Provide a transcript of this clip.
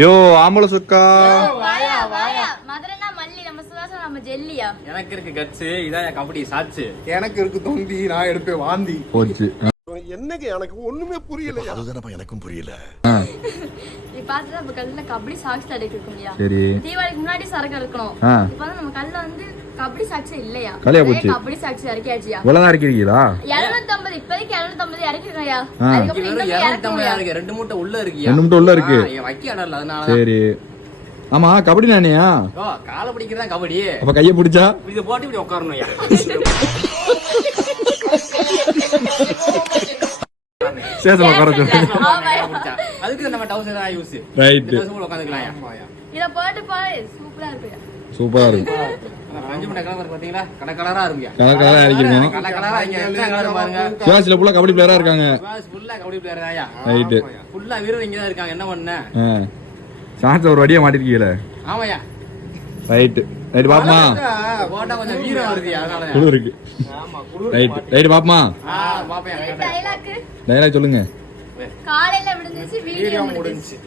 யோ ஆம்பளை சுக்கா மதுரைனா மல்லி, நம்ம சுவாசம் நம்ம ஜெல்லியா. எனக்கு இருக்கு கட்ஸ், இதான் கபடி சாட்சி. எனக்கு இருக்கு தொந்தி, நான் எடுப்பேன் வாந்தி. போச்சு. என்னங்க எனக்கு ஒண்ணுமே புரியல. அதுதானப்பா எனக்கும் புரியல. நீ பாத்துட்டா நம்ம கல்ல கபடி சாக்ஸ் தடக்கு இருக்கும் இல்லையா? சரி. தீபாவளிக்கு முன்னாடி சரக்கு இருக்கணும். இப்போ வந்து நம்ம கல்ல வந்து கபடி சாக்ஸ் இல்லையா? கபடி சாக்ஸ் இறக்கியாச்சியா? இவ்வளவுதான் இறக்கிறீங்களா? 750 இப்போதைக்கு 750 இறக்கிருக்கயா? அதுக்கு அப்புறம் 250 இருக்கு. 2 மூட்டை உள்ள இருக்குயா. 2 மூட்டை உள்ள இருக்கு. வைக்க இடம் இல்ல அதனால. சரி. ஆமா கபடி நானியா? ஓ காலை பிடிக்கிறதா கபடி. அப்ப கைய பிடிச்சா இத போட்டு இப்படி உட்காரணும்யா. சேசமா உட்கார சொல்லு. அதுக்கு நம்ம டவுசர் தான் யூஸ். ரைட். டவுசர் உட்கார்ந்துக்கலாம். இத போட்டு பாரு சூப்பரா இருக்கு. சூப்பரா இருக்கு. பஞ்சு மண்டை கலர் பாத்தீங்களா? கலர் கலரா இருக்குயா. கலர் கலரா அடிக்கிறோம். கலர் கலரா இங்க என்ன கலர் பாருங்க. சுவாசில ஃபுல்லா கபடி பிளேயரா இருக்காங்க. சுவாஸ் ஃபுல்லா கபடி பிளேயர் தான்யா. ரைட். ஃபுல்லா வீரர் இங்க தான் இருக்காங்க. என்ன பண்ண? சான்ஸ் ஒரு வடியா மாட்டிருக்கீங்களே. ஆமாயா. ரைட். ரைட் பாப்பமா. போட்டா கொஞ்சம் வீரம் வருது அதனால. குளு இருக்கு. ஆமா குளு. ரைட். ரைட் பாப்பமா. பாப்பேன். டயலாக். டயலாக் சொல்லுங்க. காலையில விடுந்துச்சு வீடியோ முடிஞ்சுச்சு.